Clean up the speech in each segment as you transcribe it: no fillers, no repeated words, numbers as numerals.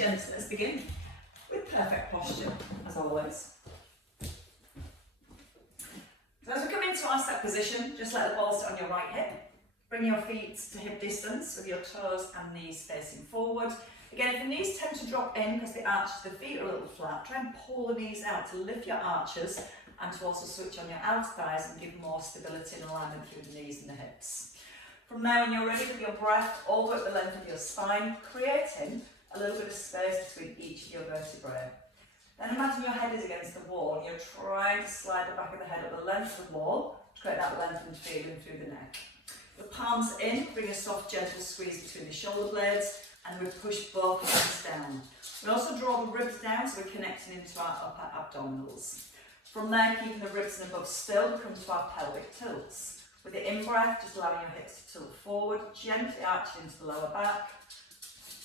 gents, let's begin with perfect posture, as always. So as we come into our set position, just let the ball sit on your right hip. Bring your feet to hip distance with your toes and knees facing forward. Again, if the knees tend to drop in because the arches of the feet are a little flat, try and pull the knees out to lift your arches and to also switch on your outer thighs and give more stability and alignment through the knees and the hips. From there, when you're ready with your breath all the way up the length of your spine, creating a little bit of space between each of your vertebrae. Then imagine your head is against the wall and you're trying to slide the back of the head up the length of the wall to create that lengthened feeling through the neck. The palms in, bring a soft, gentle squeeze between the shoulder blades, and we push both hands down. We also draw the ribs down, so we're connecting into our upper abdominals. From there, keeping the ribs and above still, we come to our pelvic tilts. With the in-breath, just allowing your hips to tilt forward, gently arching into the lower back,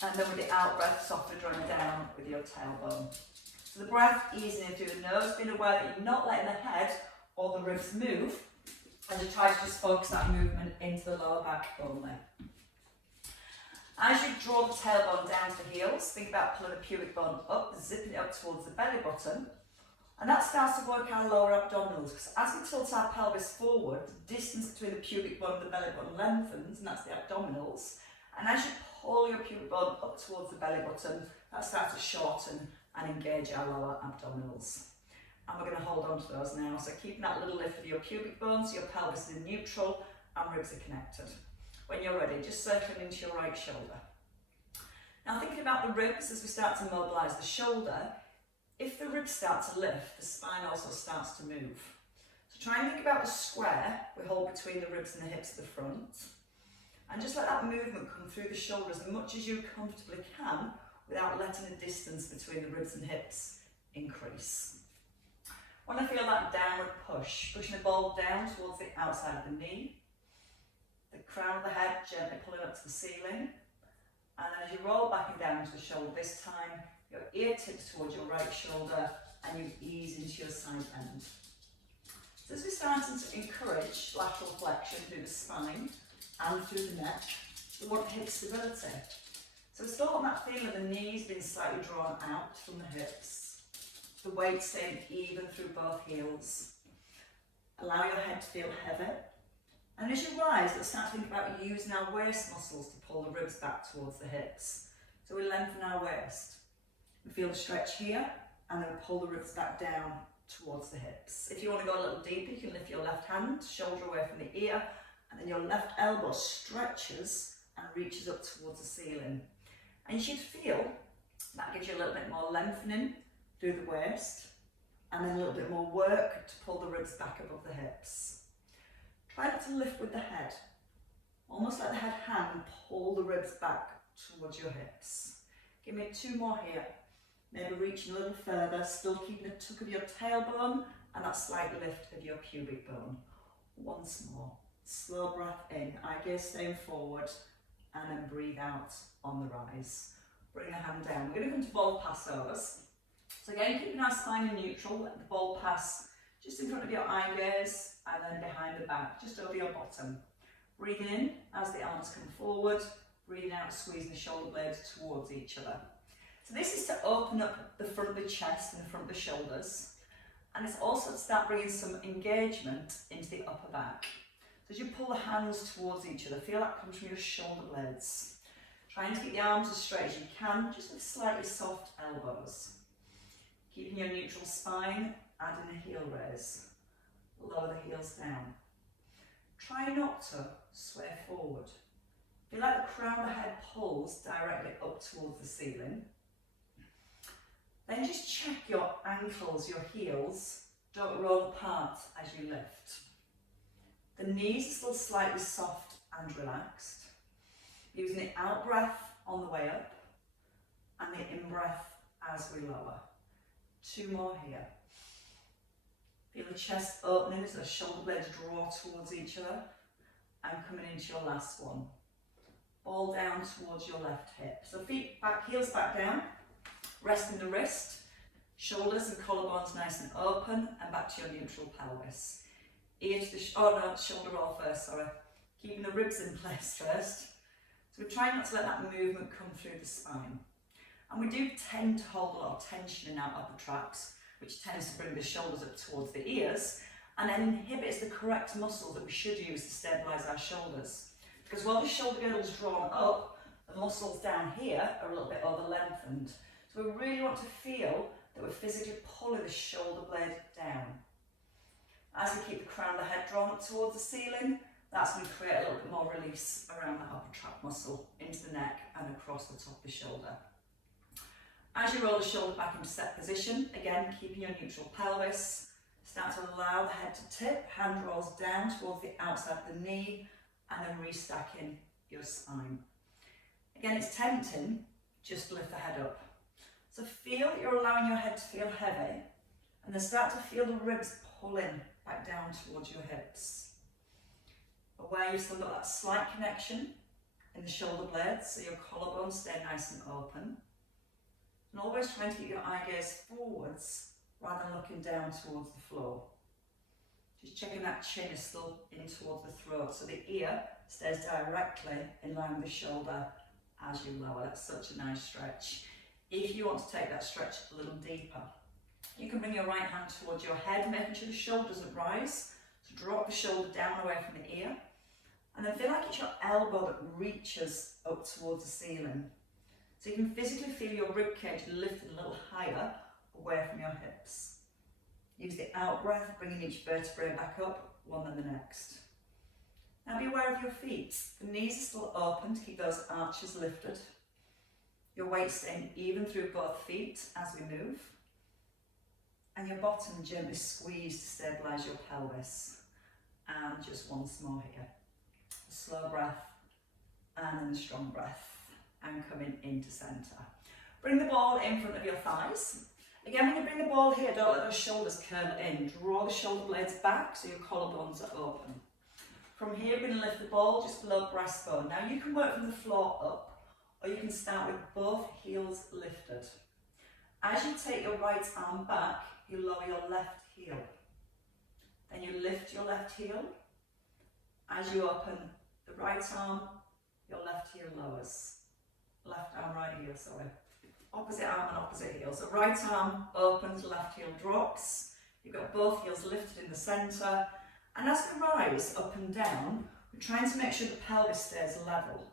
and then with the out-breath, softly drawing down with your tailbone. So the breath easing in through the nose, being aware that you're not letting the head or the ribs move, and you try to just focus that movement into the lower back only. As you draw the tailbone down to the heels, think about pulling the pubic bone up, zipping it up towards the belly button, and that starts to work our lower abdominals, because as we tilt our pelvis forward, the distance between the pubic bone and the belly button lengthens, and that's the abdominals, and as you pull your pubic bone up towards the belly button, that starts to shorten and engage our lower abdominals. And we're going to hold on to those now, so keeping that little lift of your pubic bone so your pelvis is in neutral and ribs are connected. When you're ready, just circling into your right shoulder. Now thinking about the ribs as we start to mobilise the shoulder, if the ribs start to lift, the spine also starts to move. So try and think about the square we hold between the ribs and the hips at the front, and just let that movement come through the shoulder as much as you comfortably can without letting the distance between the ribs and hips increase. Want to feel that downward push, pushing the ball down towards the outside of the knee, the crown of the head gently pulling up to the ceiling, and then as you roll back and down into the shoulder this time, your ear tips towards your right shoulder and you ease into your side bend. So as we're starting to encourage lateral flexion through the spine and through the neck, we want hip stability. So still want that feeling of the knees being slightly drawn out from the hips, the weight staying even through both heels. Allow your head to feel heavy. And as you rise, let's start thinking about using our waist muscles to pull the ribs back towards the hips. So we lengthen our waist. We feel the stretch here, and then pull the ribs back down towards the hips. If you want to go a little deeper, you can lift your left hand, shoulder away from the ear, and then your left elbow stretches and reaches up towards the ceiling. And you should feel that gives you a little bit more lengthening through the waist, and then a little bit more work to pull the ribs back above the hips. Try not to lift with the head. Almost let the head hang and pull the ribs back towards your hips. Give me 2 more here. Maybe reaching a little further, still keeping a tuck of your tailbone and that slight lift of your pubic bone. Once more. Slow breath in, eye gaze staying forward, and then breathe out on the rise. Bring a hand down. We're going to come to ball passovers. So again, keeping our spine in neutral, let the ball pass just in front of your eye gaze and then behind the back, just over your bottom. Breathing in as the arms come forward, breathing out, squeezing the shoulder blades towards each other. So this is to open up the front of the chest and the front of the shoulders, and it's also to start bringing some engagement into the upper back. So as you pull the hands towards each other, feel that comes from your shoulder blades. Trying to keep the arms as straight as you can, just with slightly soft elbows. Keeping your neutral spine, adding a heel raise. Lower the heels down. Try not to sway forward. Feel like the crown of the head pulls directly up towards the ceiling. Then just check your ankles, your heels, don't roll apart as you lift. The knees are still slightly soft and relaxed. Using the out breath on the way up and the in breath as we lower. 2 more here. Feel the chest opening as the shoulder blades draw towards each other, and coming into your last one. Ball down towards your left hip. So feet back, heels back down, resting the wrist, shoulders and collarbones nice and open, and back to your neutral pelvis. Ear to the, shoulder roll first, sorry. Keeping the ribs in place first. So we're trying not to let that movement come through the spine. And we do tend to hold a lot of tension in our upper traps, which tends to bring the shoulders up towards the ears, and then inhibits the correct muscles that we should use to stabilise our shoulders. Because while the shoulder girdle is drawn up, the muscles down here are a little bit over lengthened. So we really want to feel that we're physically pulling the shoulder blade down. As we keep the crown of the head drawn up towards the ceiling, that's going to create a little bit more release around that upper trap muscle, into the neck and across the top of the shoulder. As you roll the shoulder back into set position, again keeping your neutral pelvis, start to allow the head to tip, hand rolls down towards the outside of the knee, and then restacking your spine. Again, it's tempting just to lift the head up. So feel that you're allowing your head to feel heavy, and then start to feel the ribs pulling back down towards your hips. Aware you've still got that slight connection in the shoulder blades, so your collarbones stay nice and open. And always trying to keep your eye gaze forwards rather than looking down towards the floor. Just checking that chin is still in towards the throat, so the ear stays directly in line with the shoulder as you lower. That's such a nice stretch. If you want to take that stretch a little deeper, you can bring your right hand towards your head, making sure the shoulder doesn't rise. So drop the shoulder down away from the ear, and then feel like it's your elbow that reaches up towards the ceiling. So you can physically feel your rib cage lifted a little higher away from your hips. Use the out breath, bringing each vertebrae back up, one and the next. Now be aware of your feet. The knees are still open to keep those arches lifted. Your weight staying even through both feet as we move. And your bottom gently squeeze to stabilise your pelvis. And just once more here. A slow breath and then a strong breath. And coming into centre. Bring the ball in front of your thighs. Again, when you bring the ball here, don't let those shoulders curl in. Draw the shoulder blades back so your collarbones are open. From here, we're going to lift the ball just below breastbone. Now you can work from the floor up, or you can start with both heels lifted. As you take your right arm back, you lower your left heel. Then you lift your left heel. As you open the right arm, your left heel lowers. Left arm, right heel, sorry. Opposite arm and opposite heel. So right arm opens, left heel drops. You've got both heels lifted in the centre. And as we rise up and down, we're trying to make sure the pelvis stays level.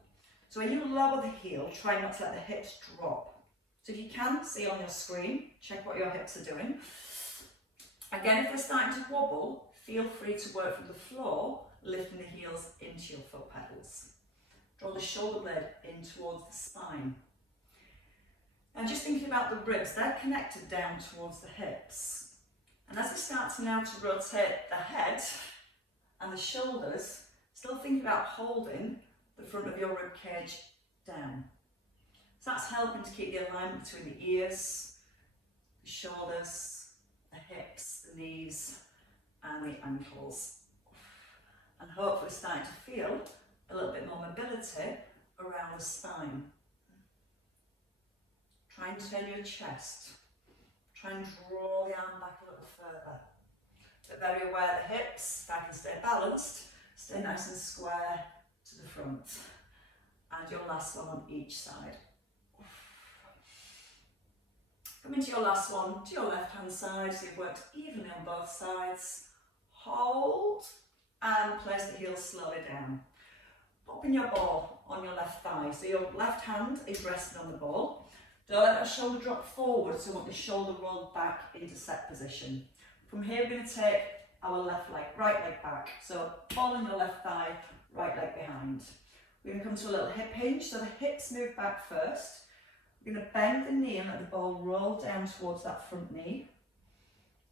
So when you lower the heel, try not to let the hips drop. So if you can, see on your screen, check what your hips are doing. Again, if they're starting to wobble, feel free to work from the floor, lifting the heels into your foot pedals. Draw the shoulder blade in towards the spine. And just thinking about the ribs, they're connected down towards the hips. And as we start to now to rotate the head and the shoulders, still think about holding the front of your rib cage down. So that's helping to keep the alignment between the ears, the shoulders, the hips, the knees, and the ankles. And hopefully starting to feel a little bit more mobility around the spine. Try and turn your chest. Try and draw the arm back a little further. But very aware the hips, if I can stay balanced, stay nice and square to the front. And your last one on each side. Come into your last one to your left hand side, so you've worked evenly on both sides. Hold and place the heels slowly down. Popping your ball on your left thigh, so your left hand is resting on the ball. Don't let that shoulder drop forward, so we want the shoulder rolled back into set position. From here, we're going to take our left leg, right leg back. So ball on your left thigh, right leg behind. We're going to come to a little hip hinge, so the hips move back first. We're going to bend the knee and let the ball roll down towards that front knee.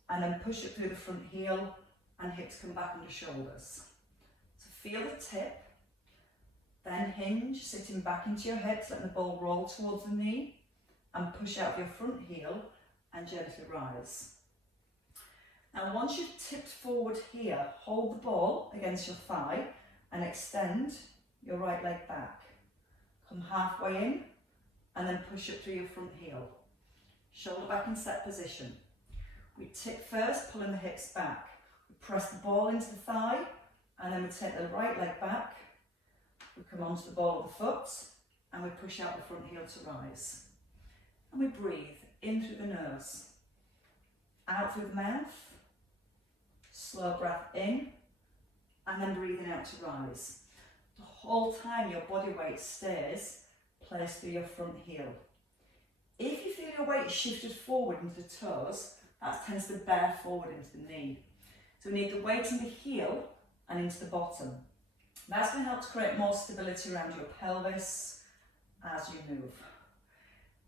And then push it through the front heel and hips come back under shoulders. So feel the tip. Then hinge, sitting back into your hips, letting the ball roll towards the knee and push out your front heel and gently rise. Now once you've tipped forward here, hold the ball against your thigh and extend your right leg back. Come halfway in and then push up through your front heel. Shoulder back in set position. We tip first, pulling the hips back. We press the ball into the thigh and then we take the right leg back. We come onto the ball of the foot and we push out the front heel to rise. And we breathe in through the nose, out through the mouth, slow breath in, and then breathing out to rise. The whole time your body weight stays placed through your front heel. If you feel your weight shifted forward into the toes, that tends to bear forward into the knee. So we need the weight in the heel and into the bottom. That's going to help to create more stability around your pelvis as you move.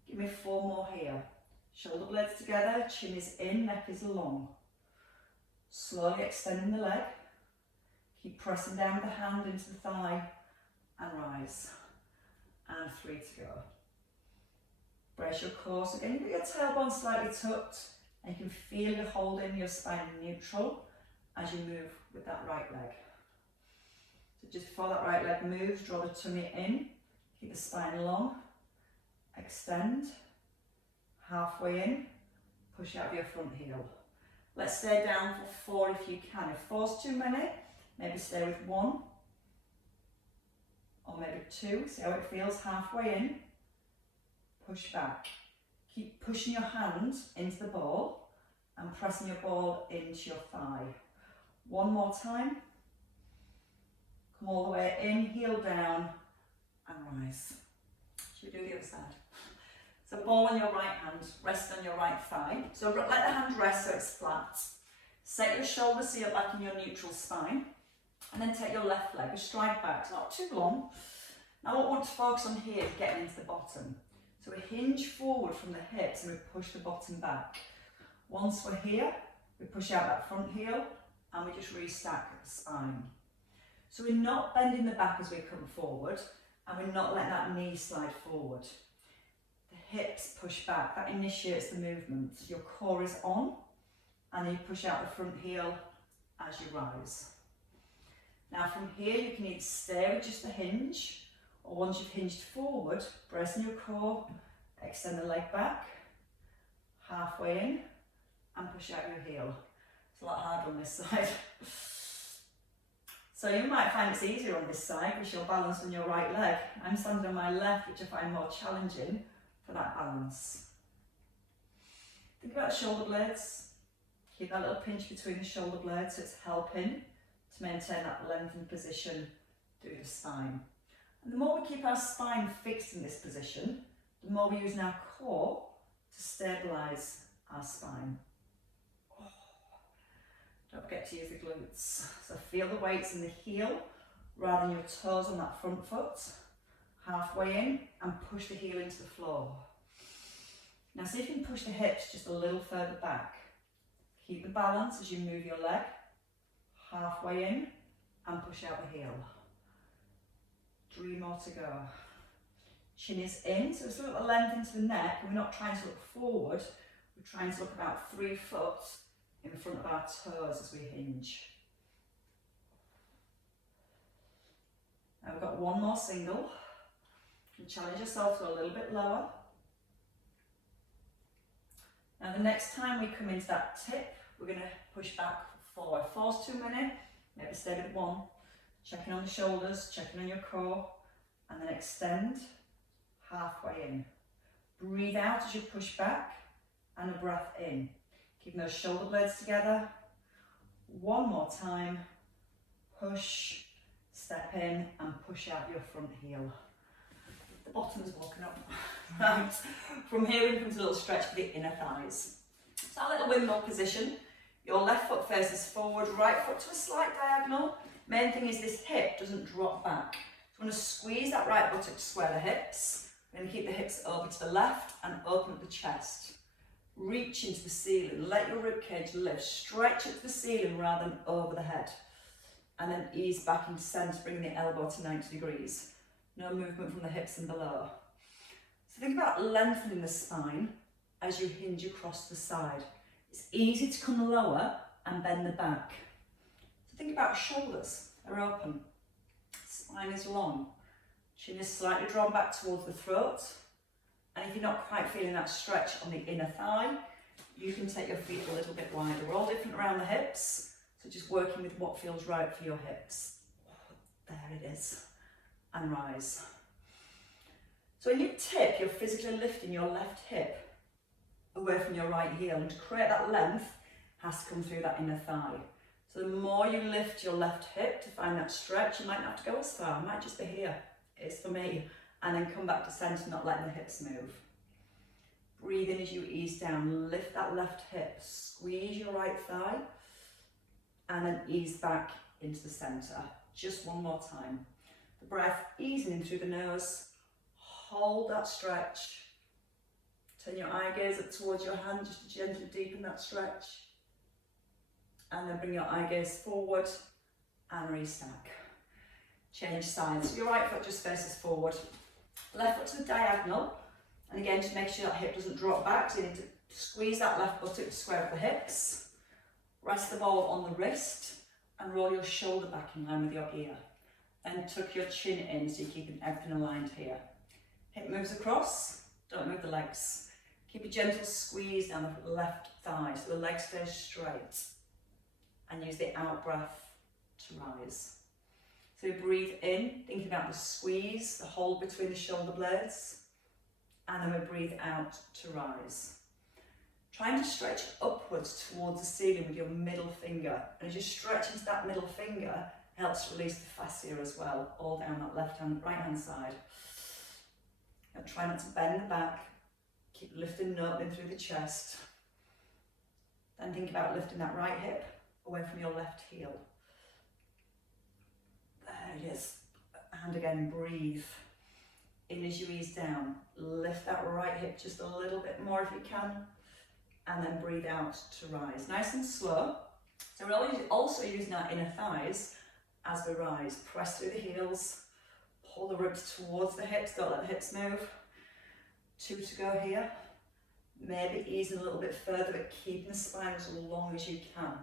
Give me 4 more here. Shoulder blades together, chin is in, neck is long. Slowly extending the leg. Keep pressing down with the hand into the thigh and rise. And 3 to go. Brace your core. So again, you get your tailbone slightly tucked and you can feel you holding your spine neutral as you move with that right leg. So just before that right leg moves, draw the tummy in, keep the spine long, extend, halfway in, push out your front heel. Let's stay down for 4 if you can. If 4's too many, maybe stay with 1 or maybe 2. See how it feels, halfway in, push back. Keep pushing your hand into the ball and pressing your ball into your thigh. 1 more time. Come all the way in, heel down and rise. Should we do the other side? So ball on your right hand, rest on your right thigh. So let the hand rest so it's flat. Set your shoulders so you're back in your neutral spine. And then take your left leg, a stride back, it's not too long. Now what we want to focus on here is getting into the bottom. So we hinge forward from the hips and we push the bottom back. Once we're here, we push out that front heel and we just restack the spine. So we're not bending the back as we come forward and we're not letting that knee slide forward. The hips push back, that initiates the movement. Your core is on and then you push out the front heel as you rise. Now from here you can either stay with just the hinge or once you've hinged forward, bracing your core, extend the leg back, halfway in and push out your heel. It's a lot harder on this side. So you might find it's easier on this side because you're balanced on your right leg. I'm standing on my left, which I find more challenging for that balance. Think about the shoulder blades. Keep that little pinch between the shoulder blades so it's helping to maintain that lengthened position through the spine. And the more we keep our spine fixed in this position, the more we're using our core to stabilise our spine. Don't forget to use the glutes. So feel the weights in the heel rather than your toes on that front foot. Halfway in and push the heel into the floor. Now see if you can push the hips just a little further back. Keep the balance as you move your leg. Halfway in and push out the heel. 3 more to go. Chin is in, so it's a little length into the neck and we're not trying to look forward, we're trying to look about 3 foot in front of our toes as we hinge. Now we've got 1 more single. You can challenge yourself to a little bit lower. Now the next time we come into that tip, we're going to push back forward. 4's too many, maybe stay with 1. Checking on the shoulders, checking on your core, and then extend, halfway in. Breathe out as you push back, and a breath in. Keeping those shoulder blades together. 1 more time, push, step in, and push out your front heel. The bottom's walking up. Right, from here we come to a little stretch for the inner thighs. So our little windmill position. Your left foot faces forward, right foot to a slight diagonal. Main thing is this hip doesn't drop back. So I'm going to squeeze that right buttock to square the hips. I'm going to keep the hips over to the left and open up the chest. Reach into the ceiling, let your ribcage lift, stretch it to the ceiling rather than over the head. And then ease back into centre, bringing the elbow to 90 degrees. No movement from the hips and below. So think about lengthening the spine as you hinge across the side. It's easy to come lower and bend the back. So think about shoulders, they're open. Spine is long. Chin is slightly drawn back towards the throat. And if you're not quite feeling that stretch on the inner thigh, you can take your feet a little bit wider. We're all different around the hips, so just working with what feels right for your hips. There it is. And rise. So when you tip, you're physically lifting your left hip away from your right heel, and to create that length has to come through that inner thigh. So the more you lift your left hip to find that stretch, you might not have to go as far, it might just be here, it's for me, and then come back to centre, not letting the hips move. Breathe in as you ease down, lift that left hip, squeeze your right thigh, and then ease back into the centre. Just one more time. The breath easing in through the nose, hold that stretch. Turn your eye gaze up towards your hand, just to gently deepen that stretch. And then bring your eye gaze forward and restack. Change sides. So your right foot just faces forward. Left foot to the diagonal. And again, just make sure that hip doesn't drop back. So you need to squeeze that left buttock to square up the hips. Rest the ball on the wrist and roll your shoulder back in line with your ear. Then tuck your chin in so you're keeping everything aligned here. Hip moves across, don't move the legs. Keep a gentle squeeze down the left thigh so the leg stays straight. And use the out breath to rise. So breathe in, thinking about the squeeze, the hold between the shoulder blades. And then we breathe out to rise. Trying to stretch upwards towards the ceiling with your middle finger. And as you stretch into that middle finger, helps release the fascia as well, all down that right hand side. Now try not to bend the back. Keep lifting and opening through the chest. Then think about lifting that right hip away from your left heel. There it is. And again, breathe. In as you ease down. Lift that right hip just a little bit more if you can. And then breathe out to rise. Nice and slow. So we're also using our inner thighs as we rise. Press through the heels. Pull the ribs towards the hips. Don't let the hips move. 2 to go here. Maybe easing a little bit further, but keeping the spine as long as you can.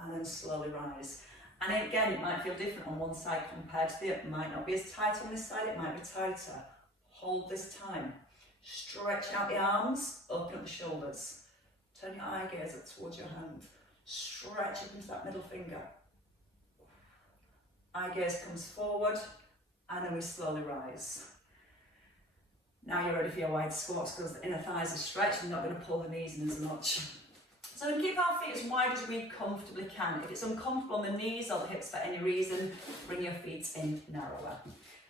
And then slowly rise. And again, it might feel different on one side compared to the other. It might not be as tight on this side, it might be tighter. Hold this time. Stretch out the arms, open up the shoulders. Turn your eye gaze up towards your hand. Stretch up into that middle finger. Eye gaze comes forward, and then we slowly rise. Now you're ready for your wide squats because the inner thighs are stretched and you're not going to pull the knees in as much. So we keep our feet as wide as we comfortably can. If it's uncomfortable on the knees or the hips for any reason, bring your feet in narrower.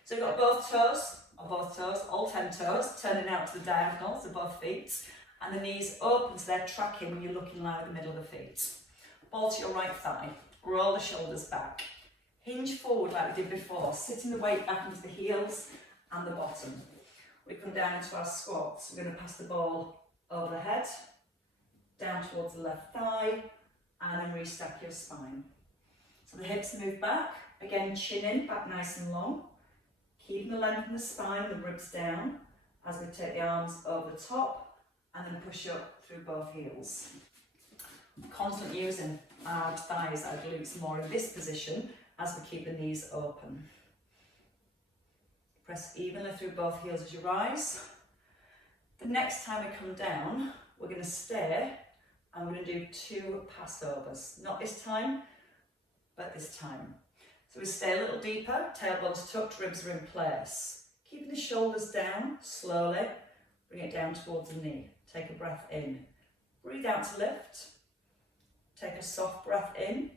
So we've got both toes, all 10 toes, turning out to the diagonal, so both feet. And the knees open so they're tracking when you're looking like the middle of the feet. Ball to your right thigh, roll the shoulders back. Hinge forward like we did before, sitting the weight back into the heels and the bottom. We come down into our squats. We're going to pass the ball over the head, down towards the left thigh, and then restack your spine. So the hips move back, again chin in, back nice and long. Keeping the length in the spine and the ribs down as we take the arms over the top and then push up through both heels. Constantly using our thighs, our glutes more in this position as we keep the knees open. Press evenly through both heels as you rise. The next time we come down, we're going to stay and we're going to do 2 passovers. Not this time, but this time. So we stay a little deeper, tailbones tucked, ribs are in place. Keeping the shoulders down, slowly, bring it down towards the knee. Take a breath in. Breathe out to lift. Take a soft breath in,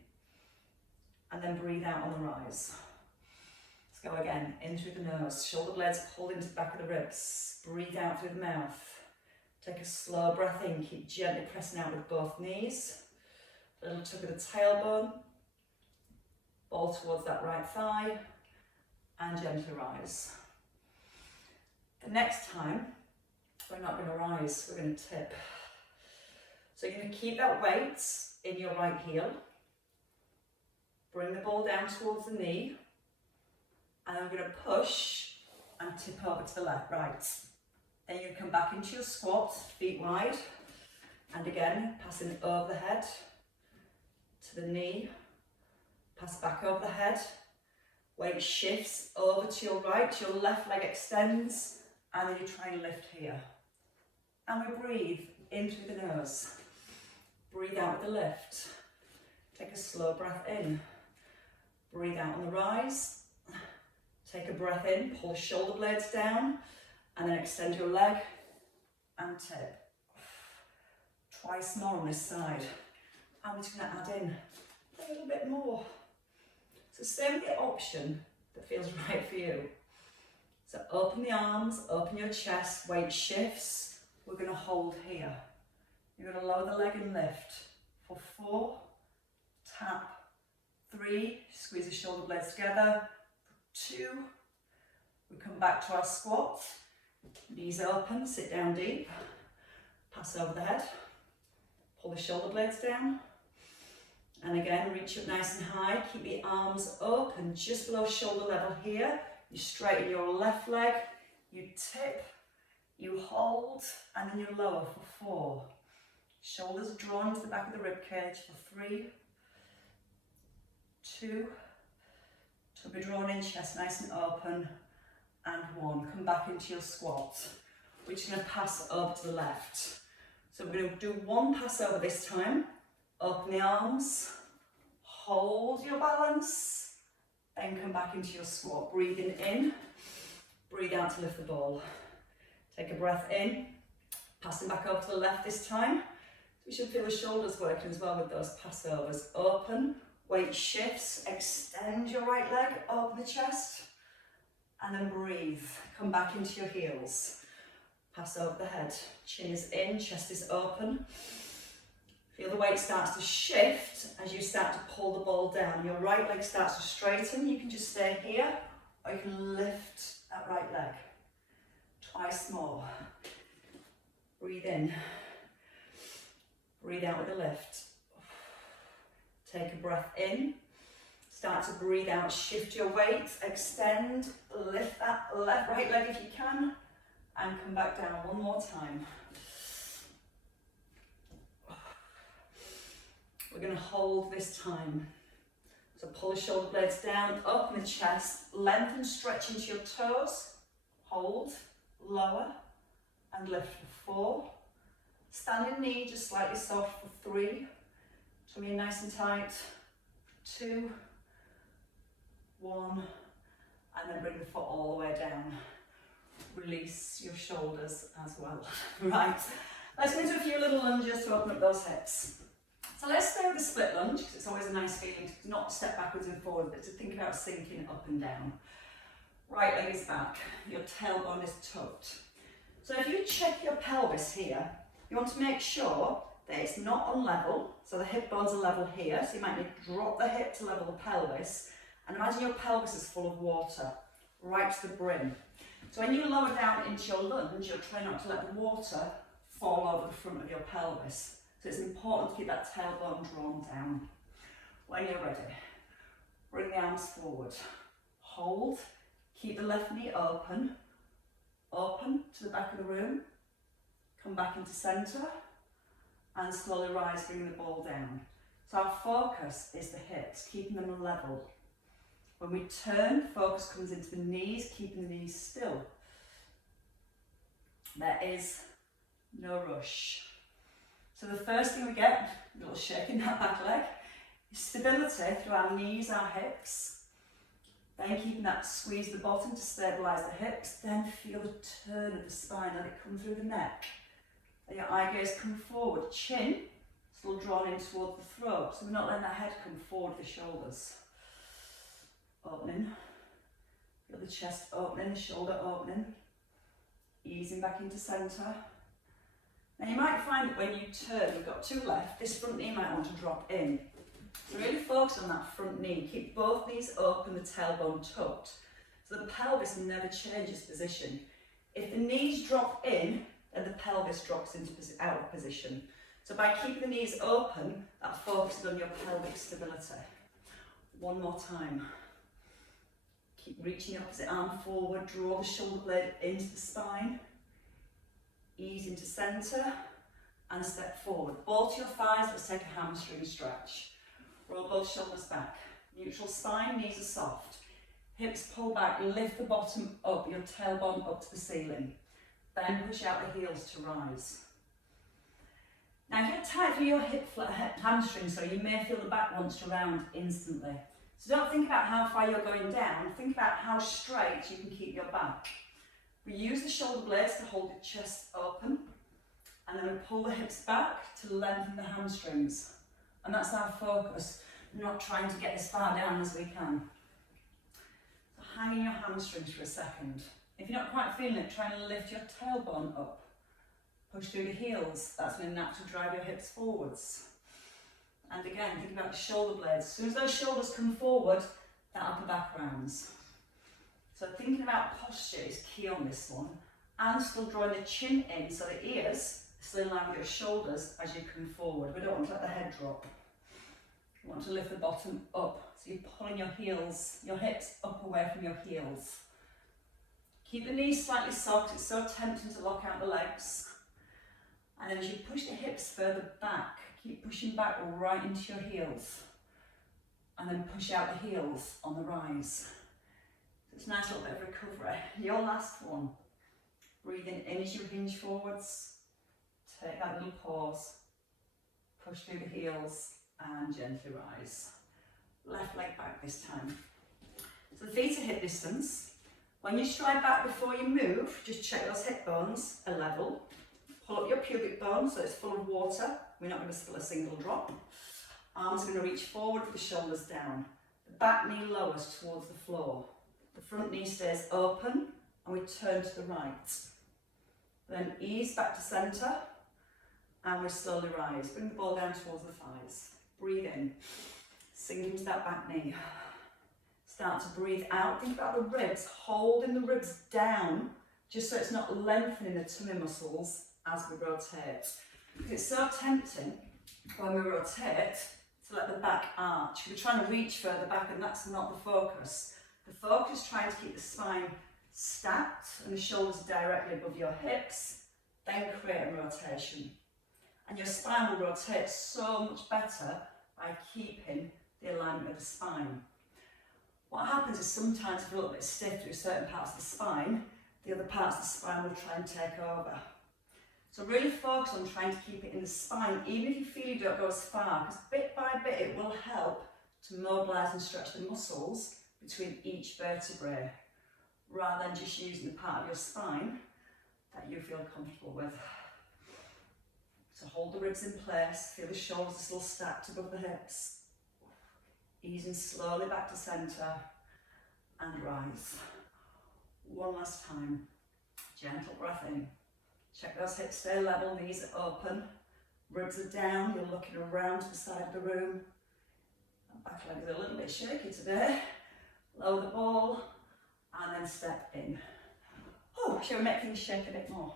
and then breathe out on the rise. Let's go again, in through the nose, shoulder blades pulled into the back of the ribs. Breathe out through the mouth. Take a slow breath in, keep gently pressing out with both knees. A little tuck of the tailbone. Ball towards that right thigh, and gently rise. The next time, we're not going to rise, we're going to tip. So you're going to keep that weight in your right heel. Bring the ball down towards the knee. And then we're going to push and tip over to the left, right. Then you're going to come back into your squat, feet wide. And again, passing over the head to the knee. Pass back over the head. Weight shifts over to your right, your left leg extends. And then you try and lift here. And we breathe in through the nose. Breathe out with the lift. Take a slow breath in. Breathe out on the rise. Take a breath in, pull the shoulder blades down, And then extend your leg and tip. Twice more on this side. I'm just going to add in a little bit more. So stay with the option that feels right for you. So open the arms, open your chest, weight shifts. We're going to hold here. You're going to lower the leg and lift for 4, tap, 3, squeeze the shoulder blades together, 2, we come back to our squat, knees open, sit down deep, pass over the head, pull the shoulder blades down, and again reach up nice and high, keep the arms open just below shoulder level here, you straighten your left leg, you tip, you hold, and then you lower for 4. Shoulders drawn to the back of the rib cage for 3, 2, tummy drawn in, chest nice and open, and 1. Come back into your squat. We're just going to pass over to the left. So we're going to do 1 pass over this time. Open the arms, hold your balance, then come back into your squat. Breathing in, breathe out to lift the ball. Take a breath in, passing back over to the left this time. We should feel the shoulders working as well with those passovers. Open, weight shifts, extend your right leg, open the chest, and then breathe. Come back into your heels. Pass over the head. Chin is in, chest is open. Feel the weight starts to shift as you start to pull the ball down. Your right leg starts to straighten. You can just stay here, or you can lift that right leg. Twice more. Breathe in. Breathe out with a lift. Take a breath in. Start to breathe out. Shift your weight. Extend. Lift that right leg if you can. And come back down one more time. We're going to hold this time. So pull the shoulder blades down, open the chest, lengthen, stretch into your toes. Hold, lower, and lift for 4. Standing knee just slightly soft for 3. Tummy nice and tight. 2, 1, and then bring the foot all the way down. Release your shoulders as well. Right, let's go into a few little lunges to open up those hips. So let's stay with the split lunge, because it's always a nice feeling to not step backwards and forward, but to think about sinking up and down. Right leg is back, your tailbone is tucked. So if you check your pelvis here, you want to make sure that it's not on level, so the hip bones are level here, so you might need to drop the hip to level the pelvis, and imagine your pelvis is full of water, right to the brim. So when you lower down into your lunge, you're trying not to let the water fall over the front of your pelvis. So it's important to keep that tailbone drawn down. When you're ready, bring the arms forward. Hold, keep the left knee open, open to the back of the room, come back into centre, and slowly rise, bring the ball down. So our focus is the hips, keeping them level. When we turn, focus comes into the knees, keeping the knees still. There is no rush. So the first thing we get, a little shake in that back leg, is stability through our knees, our hips. Then keeping that squeeze at the bottom to stabilise the hips. Then feel the turn of the spine, let it come through the neck. Let your eye gaze come forward, chin still drawn in towards the throat. So we're not letting that head come forward, the shoulders. Opening, feel the chest opening, the shoulder opening, easing back into centre. Now you might find that when you turn, we've got 2 left, this front knee might want to drop in. So really focus on that front knee, keep both knees open, the tailbone tucked, so the pelvis never changes position. If the knees drop in, then the pelvis drops into out of position. So by keeping the knees open, that focuses on your pelvic stability. One more time. Keep reaching the opposite arm forward, draw the shoulder blade into the spine, ease into centre, and step forward. Ball to your thighs, let's take a hamstring stretch. Roll both shoulders back. Neutral spine, knees are soft. Hips pull back, lift the bottom up, your tailbone up to the ceiling. Then push out the heels to rise. Now if you're tight through your hamstring, so you may feel the back wants to round instantly. So don't think about how far you're going down, think about how straight you can keep your back. We use the shoulder blades to hold the chest open, and then we pull the hips back to lengthen the hamstrings. And that's our focus, not trying to get as far down as we can. So hanging your hamstrings for a second. If you're not quite feeling it, try and lift your tailbone up. Push through the heels. That's going to naturally drive your hips forwards. And again, think about the shoulder blades. As soon as those shoulders come forward, that upper back rounds. So thinking about posture is key on this one, and still drawing the chin in so the ears are still in line with your shoulders as you come forward. We don't want to let the head drop. You want to lift the bottom up, so you're pulling your heels, your hips up away from your heels. Keep the knees slightly soft, it's so tempting to lock out the legs. And then as you push the hips further back, keep pushing back right into your heels. And then push out the heels on the rise. So it's a nice little bit of recovery. Your last one. Breathing in as you hinge forwards. Take that little pause. Push through the heels and gently rise. Left leg back this time. So the feet are hip distance. When you stride back before you move, just check those hip bones are level. Pull up your pubic bone so it's full of water. We're not going to spill a single drop. Arms are going to reach forward with the shoulders down. The back knee lowers towards the floor. The front knee stays open and we turn to the right. Then ease back to centre and we slowly rise. Bring the ball down towards the thighs. Breathe in. Sink into that back knee. Start to breathe out. Think about the ribs. Holding the ribs down just so it's not lengthening the tummy muscles as we rotate. Because it's so tempting when we rotate to let the back arch. We're trying to reach further back and that's not the focus. The focus is trying to keep the spine stacked and the shoulders directly above your hips, then create a rotation. And your spine will rotate so much better by keeping the alignment of the spine. What happens is sometimes if you're a little bit stiff through certain parts of the spine, the other parts of the spine will try and take over. So really focus on trying to keep it in the spine, even if you feel you don't go as far, because bit by bit it will help to mobilise and stretch the muscles between each vertebrae, rather than just using the part of your spine that you feel comfortable with. So hold the ribs in place, feel the shoulders still stacked above the hips. Easing slowly back to centre and rise. One last time. Gentle breath in. Check those hips stay level, knees are open, ribs are down, you're looking around to the side of the room. And back leg is a little bit shaky today. Lower the ball and then step in. Oh, shall we make things shake a bit more?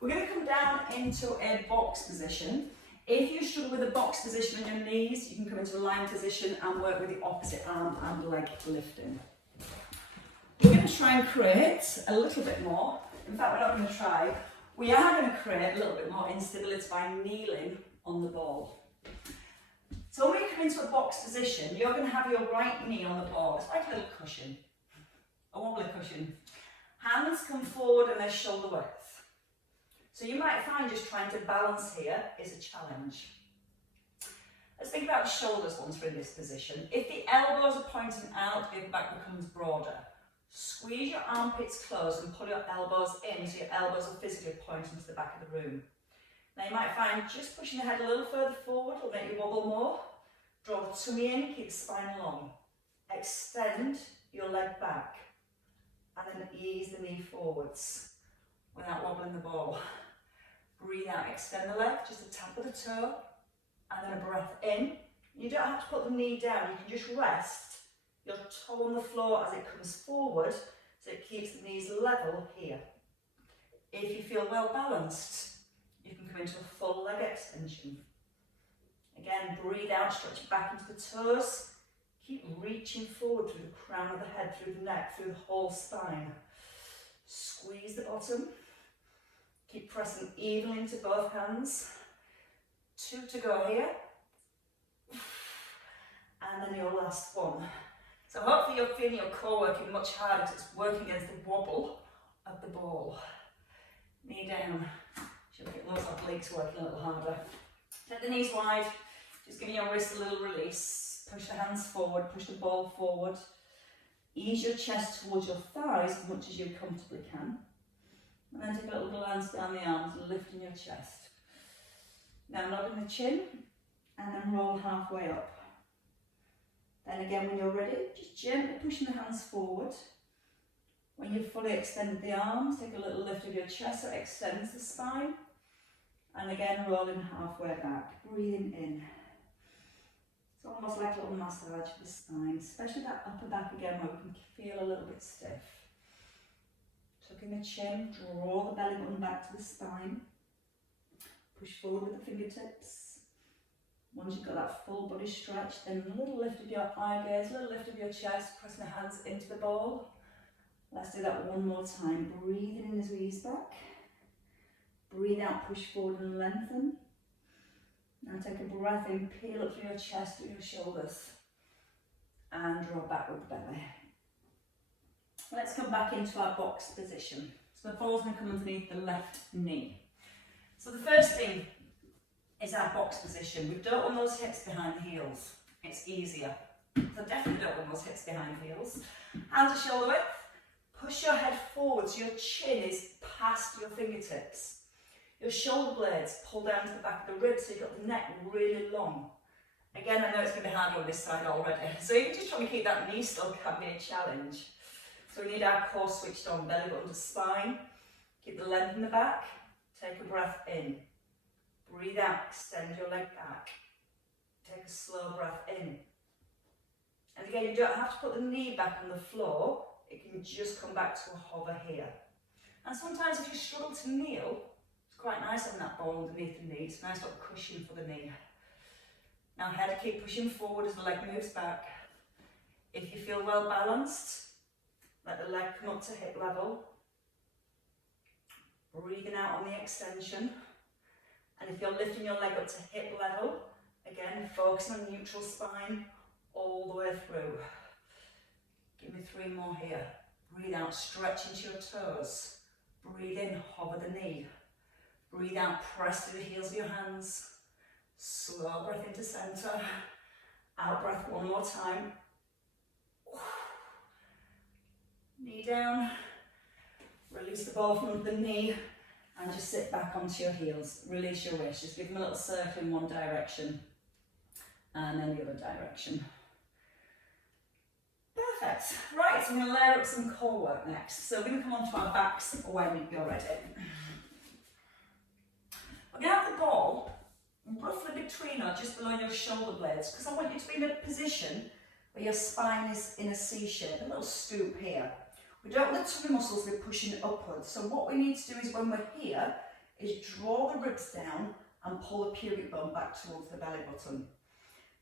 We're going to come down into a box position. If you struggle with a box position on your knees, you can come into a lying position and work with the opposite arm and leg lifting. We're going to try and create a little bit more. In fact, we're not going to try. We are going to create a little bit more instability by kneeling on the ball. So when we come into a box position, you're going to have your right knee on the ball. It's like a little cushion, a wobbly cushion. Hands come forward and they're shoulder width. So you might find just trying to balance here is a challenge. Let's think about the shoulders once we're in this position. If the elbows are pointing out, the back becomes broader. Squeeze your armpits closed and pull your elbows in so your elbows are physically pointing to the back of the room. Now you might find just pushing the head a little further forward will make you wobble more. Draw the tummy in, keep the spine long. Extend your leg back and then ease the knee forwards without wobbling the ball. Breathe out, extend the leg, just a tap of the toe and then a breath in. You don't have to put the knee down, you can just rest your toe on the floor as it comes forward so it keeps the knees level here. If you feel well balanced, you can come into a full leg extension. Again, breathe out, stretch back into the toes. Keep reaching forward through the crown of the head, through the neck, through the whole spine. Squeeze the bottom. Keep pressing evenly into both hands. 2 to go here. And then your last one. So hopefully you're feeling your core working much harder because it's working against the wobble of the ball. Knee down. Should get those obliques working a little harder. Take the knees wide. Just giving your wrist a little release. Push the hands forward, push the ball forward. Ease your chest towards your thighs as much as you comfortably can. And then take a little glance down the arms, lifting your chest. Now nodding the chin, and then roll halfway up. Then again, when you're ready, just gently pushing the hands forward. When you've fully extended the arms, take a little lift of your chest so it extends the spine. And again, rolling halfway back, breathing in. It's almost like a little massage for the spine, especially that upper back again where we can feel a little bit stiff. Tucking the chin, draw the belly button back to the spine. Push forward with the fingertips. Once you've got that full body stretch, then a little lift of your eye gaze, a little lift of your chest, pressing the hands into the ball. Let's do that one more time. Breathing in as we ease back. Breathe out, push forward and lengthen. Now take a breath in, peel up through your chest, through your shoulders. And draw back with the belly. Let's come back into our box position. So the ball's going to come underneath the left knee. So the first thing is our box position. We don't want those hips behind the heels. It's easier. So definitely don't want those hips behind the heels. Hands to shoulder width. Push your head forward so your chin is past your fingertips. Your shoulder blades pull down to the back of the ribs so you've got the neck really long. Again, I know it's going to be hard on this side already. So even just trying to keep that knee still can be a challenge. So we need our core switched on, belly button to spine. Keep the length in the back. Take a breath in. Breathe out, extend your leg back. Take a slow breath in. And again, you don't have to put the knee back on the floor. It can just come back to a hover here. And sometimes if you struggle to kneel, it's quite nice having that ball underneath the knee. It's a nice little cushion for the knee. Now head, keep pushing forward as the leg moves back. If you feel well balanced, let the leg come up to hip level. Breathing out on the extension. And if you're lifting your leg up to hip level, again, focusing on neutral spine all the way through. Give me 3 more here. Breathe out, stretch into your toes. Breathe in, hover the knee. Breathe out, press through the heels of your hands. Slow breath into center. Out breath one more time. Knee down. Release the ball from under the knee. And just sit back onto your heels. Release your wrist. Just give them a little circle in one direction. And then the other direction. Perfect. Right, so I'm going to layer up some core work next. So we're going to come onto our backs when you're ready. We're going to have the ball roughly between or just below your shoulder blades, because I want you to be in a position where your spine is in a C shape, a little stoop here. We don't want the tummy muscles to be pushing upwards. So what we need to do is when we're here, is draw the ribs down and pull the pubic bone back towards the belly button.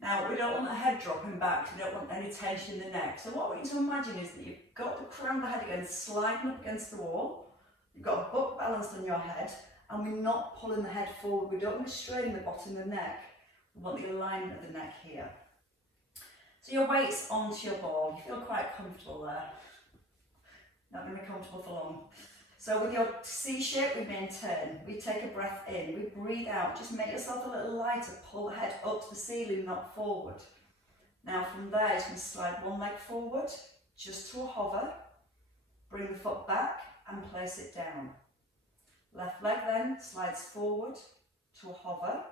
Now, we don't want the head dropping back, we don't want any tension in the neck. So what we need to imagine is that you've got the crown of the head again sliding up against the wall, you've got a book balanced on your head, and we're not pulling the head forward. We don't want to strain the bottom of the neck. We want the alignment of the neck here. So your weight's onto your ball. You feel quite comfortable there. Not going to be comfortable for long. So with your C shape, we maintain. We take a breath in. We breathe out. Just make yourself a little lighter. Pull the head up to the ceiling, not forward. Now from there, you can slide one leg forward, just to a hover. Bring the foot back and place it down. Left leg then slides forward to a hover.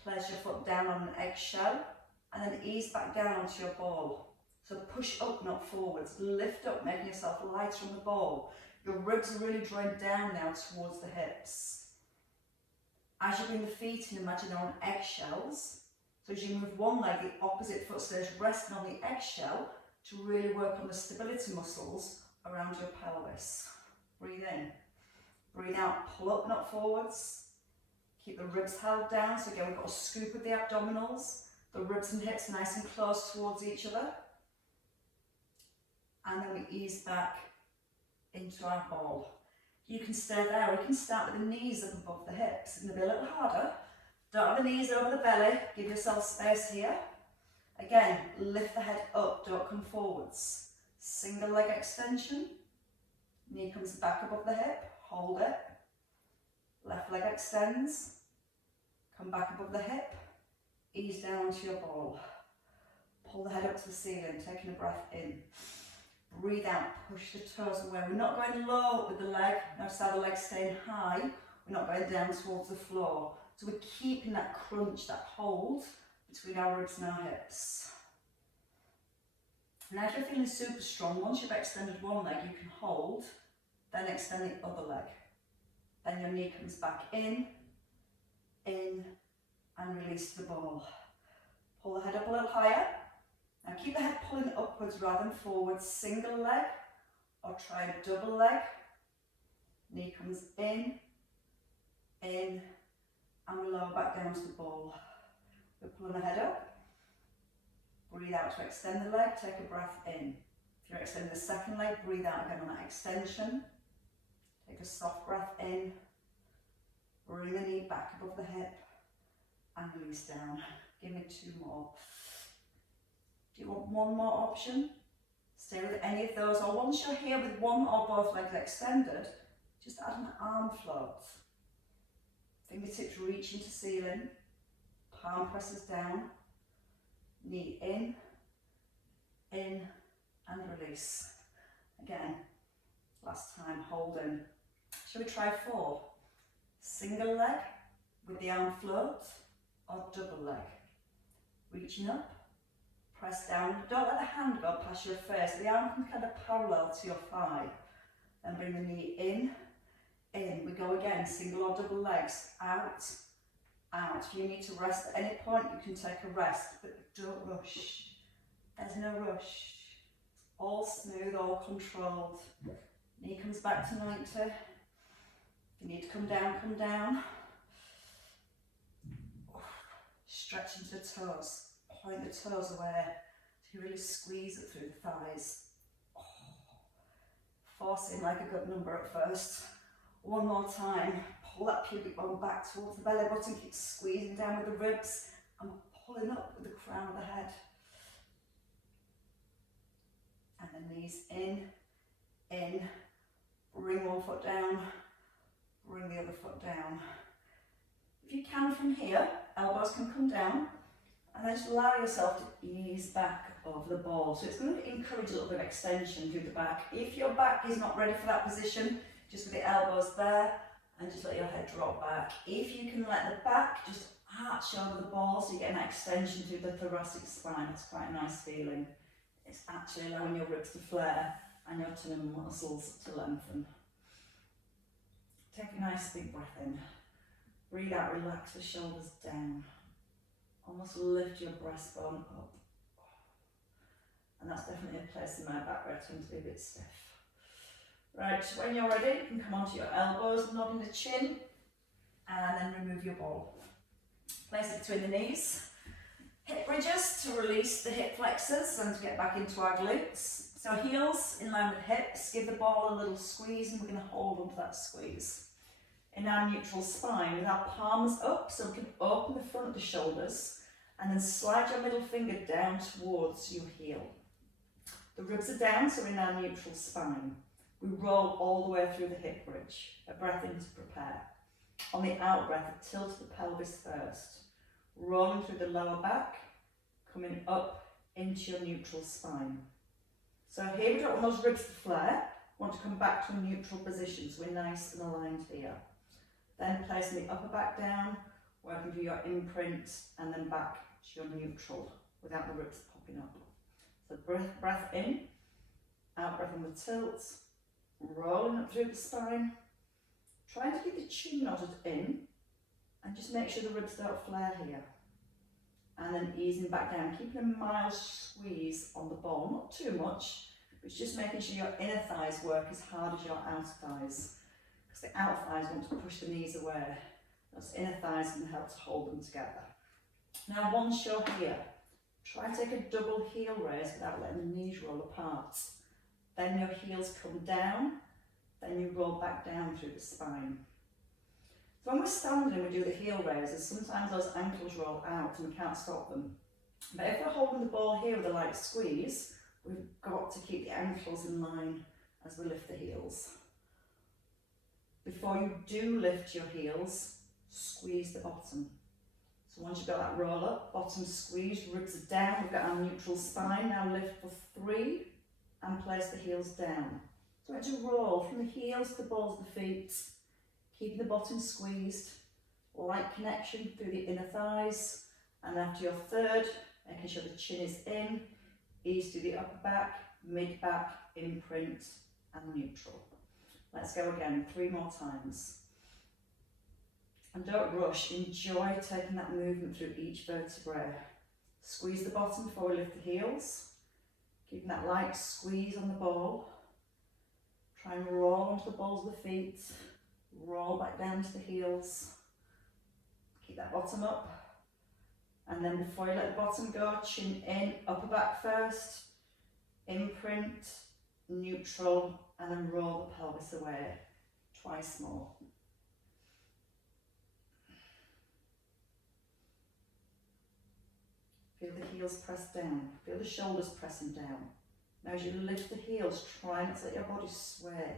Place your foot down on an eggshell and then ease back down onto your ball. So push up, not forwards. Lift up, making yourself lighter on the ball. Your ribs are really drawing down now towards the hips. As you bring the feet in, imagine they're on eggshells. So as you move one leg, the opposite foot stays resting on the eggshell to really work on the stability muscles around your pelvis. Breathe in. Breathe out, pull up, not forwards. Keep the ribs held down. So again, we've got a scoop of the abdominals. The ribs and hips nice and close towards each other. And then we ease back into our ball. You can stay there, or you can start with the knees up above the hips. It's going to be a little harder. Don't have the knees over the belly. Give yourself space here. Again, lift the head up, don't come forwards. Single leg extension. Knee comes back above the hip. Hold it. Left leg extends. Come back above the hip. Ease down to your ball. Pull the head up to the ceiling, taking a breath in. Breathe out, push the toes away. We're not going low with the leg. Notice how the leg's staying high. We're not going down towards the floor. So we're keeping that crunch, that hold between our ribs and our hips. Now if you're feeling super strong, once you've extended one leg, you can hold, then extend the other leg. Then your knee comes back in, and release the ball. Pull the head up a little higher. Now keep the head pulling upwards rather than forwards. Single leg, or try a double leg. Knee comes in, and we lower back down to the ball. We're pulling the head up. Breathe out to extend the leg, take a breath in. If you're extending the second leg, breathe out again on that extension. Take a soft breath in. Bring the knee back above the hip and release down. Give me 2 more. Do you want one more option? Stay with any of those, or once you're here with one or both legs extended, just add an arm float. Fingertips reach into ceiling, palm presses down, knee in, and release. Again, last time, holding. Shall we try 4? Single leg with the arm float, or double leg. Reaching up, press down. Don't let the hand go past your face. The arm can kind of parallel to your thigh. Then bring the knee in. We go again, single or double legs, out. If you need to rest at any point, you can take a rest, but don't rush. There's no rush. It's all smooth, all controlled. Knee comes back to 90. If you need to come down, come down. Stretch into the toes. Point the toes away. So you really squeeze it through the thighs. Force in like a good number at first. One more time. Pull that pubic bone back towards the belly button. Keep squeezing down with the ribs and pulling up with the crown of the head. And the knees in. Bring one foot down. Bring the other foot down. If you can from here, elbows can come down, and then just allow yourself to ease back over the ball. So it's going to encourage a little bit of extension through the back. If your back is not ready for that position, just with the elbows there, and just let your head drop back. If you can let the back just arch over the ball, so you get an extension through the thoracic spine, it's quite a nice feeling. It's actually allowing your ribs to flare and your tummy muscles to lengthen. Take a nice big breath in. Breathe out, relax the shoulders down. Almost lift your breastbone up. And that's definitely a place in my back where it tends to be a bit stiff. Right, when you're ready, you can come onto your elbows, nodding the chin, and then remove your ball. Place it between the knees. Hip bridges to release the hip flexors and to get back into our glutes. So heels in line with hips, give the ball a little squeeze, and we're going to hold onto that squeeze. In our neutral spine with our palms up, so we can open the front of the shoulders and then slide your middle finger down towards your heel. The ribs are down, so we're in our neutral spine. We roll all the way through the hip bridge. A breath in to prepare. On the out breath, tilt the pelvis first. Rolling through the lower back, coming up into your neutral spine. So here we don't want those ribs to flare. We want to come back to a neutral position, so we're nice and aligned here. Then placing the upper back down, working through your imprint, and then back to your neutral without the ribs popping up. So breath in, out breath in with tilt, rolling up through the spine, trying to keep the chin nodded in, and just make sure the ribs don't flare here. And then easing back down, keeping a mild squeeze on the ball, not too much, but just making sure your inner thighs work as hard as your outer thighs. Because the outer thighs want to push the knees away. Those inner thighs can help to hold them together. Now once you're here, try to take a double heel raise without letting the knees roll apart. Then your heels come down, then you roll back down through the spine. So when we're standing and we do the heel raises, sometimes those ankles roll out and we can't stop them. But if we're holding the ball here with a light squeeze, we've got to keep the ankles in line as we lift the heels. Before you do lift your heels, squeeze the bottom. So once you've got that roll up, bottom squeeze, ribs are down, we've got our neutral spine. Now lift for 3, and place the heels down. So we're going to roll from the heels to the balls of the feet, keeping the bottom squeezed, light connection through the inner thighs, and after your third, making sure the chin is in, ease through the upper back, mid back, imprint and neutral. Let's go again, 3 more times. And don't rush, enjoy taking that movement through each vertebrae. Squeeze the bottom before we lift the heels, keeping that light squeeze on the ball. Try and roll onto the balls of the feet, roll back down to the heels. Keep that bottom up. And then before you let the bottom go, chin in, upper back first, imprint, neutral, and then roll the pelvis away. Twice more. Feel the heels press down, feel the shoulders pressing down. Now as you lift the heels, try not to let your body sway.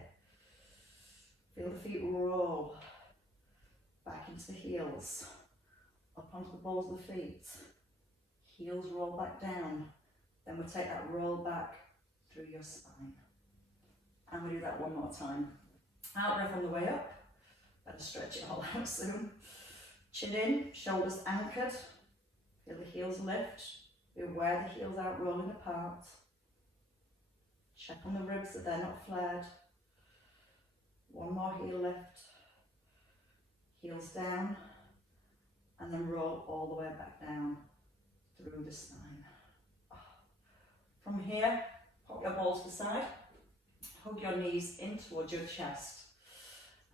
Feel the feet roll back into the heels, up onto the balls of the feet. Heels roll back down. Then we'll take that roll back through your spine. And we do that one more time. Out breath on the way up. Better stretch it all out soon. Chin in, shoulders anchored. Feel the heels lift. Be aware the heels aren't rolling apart. Check on the ribs that they're not flared. One more heel lift. Heels down. And then roll all the way back down through the spine. From here, pop your balls to the side. Hug your knees in towards your chest.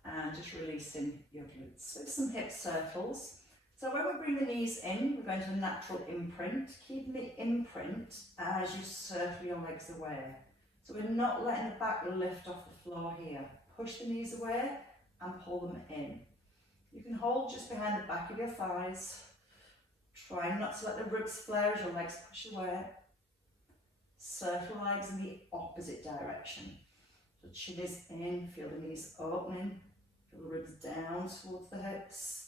And just releasing your glutes. So some hip circles. So when we bring the knees in, we're going to a natural imprint, keeping the imprint as you circle your legs away. So we're not letting the back lift off the floor here. Push the knees away and pull them in. You can hold just behind the back of your thighs. Try not to let the ribs flare as your legs push away. Circle legs in the opposite direction. So chin is in, feel the knees opening, feel the ribs down towards the hips.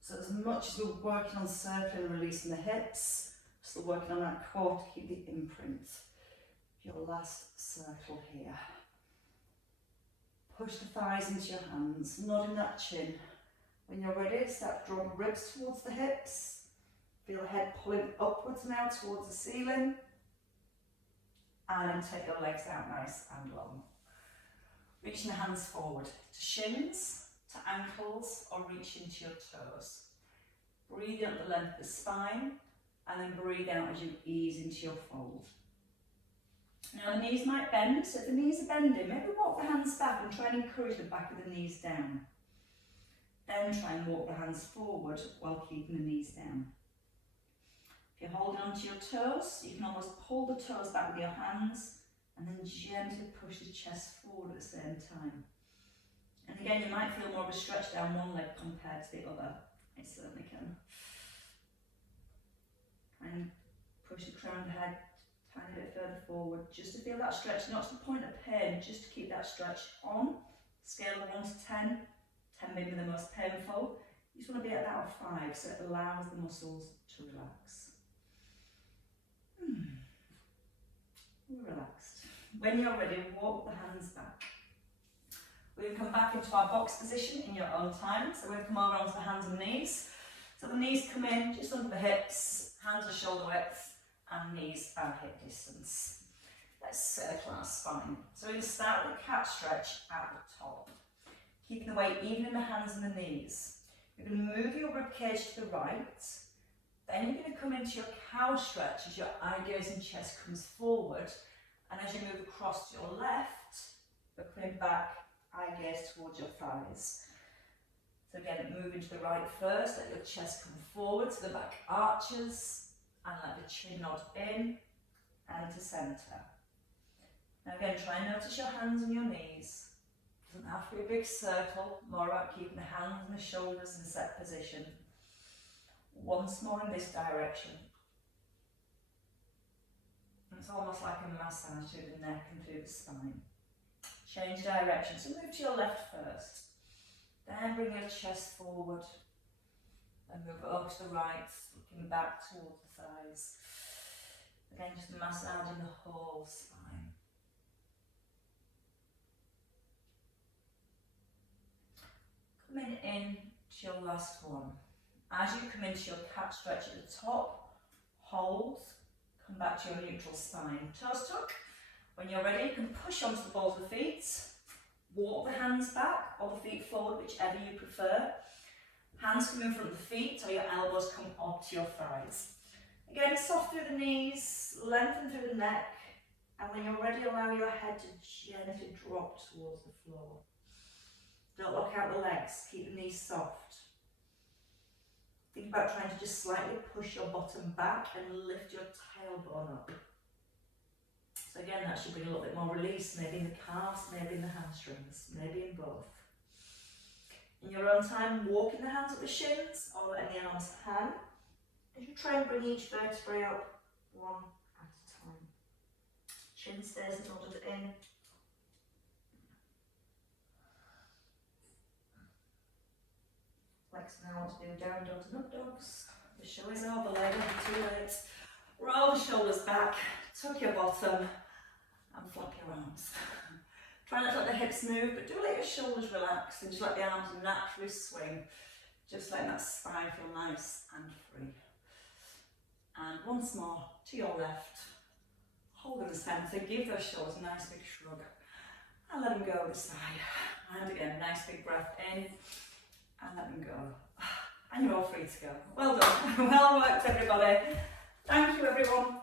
So as much as we're working on circling and releasing the hips, still working on that core to keep the imprint. Your last circle here. Push the thighs into your hands, nodding that chin. When you're ready, start to draw the ribs towards the hips. Feel the head pulling upwards now towards the ceiling. And then take your legs out nice and long. Reaching the hands forward to shins, to ankles, or reach into your toes. Breathe up the length of the spine, and then breathe out as you ease into your fold. Now the knees might bend, so if the knees are bending, maybe walk the hands back and try and encourage the back of the knees down. Then try and walk the hands forward while keeping the knees down. If you're holding onto your toes, you can almost pull the toes back with your hands and then gently push the chest forward at the same time. And again, you might feel more of a stretch down one leg compared to the other. I certainly can. And push the crown of the head a tiny bit further forward, just to feel that stretch, not to the point of pain, just to keep that stretch on. Scale of 1 to 10, 10 being the most painful. You just want to be at that of 5, so it allows the muscles to relax. Relaxed. When you're ready, walk the hands back. We'll come back into our box position in your own time. So we'll come over onto the hands and knees. So the knees come in just under the hips, hands are shoulder width, and knees are hip distance. Let's circle our spine. So we're going to start with a cat stretch at the top. Keeping the weight even in the hands and the knees. You're going to move your rib cage to the right. Then you're going to come into your cow stretch as your eye gaze and chest comes forward. And as you move across to your left, you're coming back, eye gaze towards your thighs. So again, move into the right first, let your chest come forward so the back arches, and let the chin nod in and to centre. Now again, try and notice your hands and your knees. Doesn't have to be a big circle, more about keeping the hands and the shoulders in set position. Once more in this direction. It's almost like a massage through the neck and through the spine. Change direction, so move to your left first. Then bring your chest forward. Then move over to the right, looking back towards the thighs. Again, just massaging the whole spine. Coming in to your last one. As you come into your cat stretch at the top, hold, come back to your neutral spine. Toes tuck. When you're ready, you can push onto the balls of the feet, walk the hands back or the feet forward, whichever you prefer. Hands come in front of the feet or your elbows come up to your thighs. Again, soft through the knees, lengthen through the neck, and when you're ready, allow your head to gently drop towards the floor. Don't lock out the legs, keep the knees soft. Think about trying to just slightly push your bottom back and lift your tailbone up. So again, that should bring a little bit more release, maybe in the calves, maybe in the hamstrings, maybe in both. In your own time, walking the hands up the shins or letting the arms hang. As you try and bring each vertebrae up one at a time. Chin stays nodded in. Flex now to do down dogs and up dogs. The show is over, leg over 2 legs. Roll the shoulders back, tuck your bottom and flap your arms. Try not to let the hips move, but do let your shoulders relax and just let the arms naturally swing. Just letting that spine feel nice and free. And once more, to your left. Hold in the centre, give those shoulders a nice big shrug. And let them go this side. And again, nice big breath in. And let them go. And you're all free to go. Well done. Well worked, everybody. Thank you, everyone.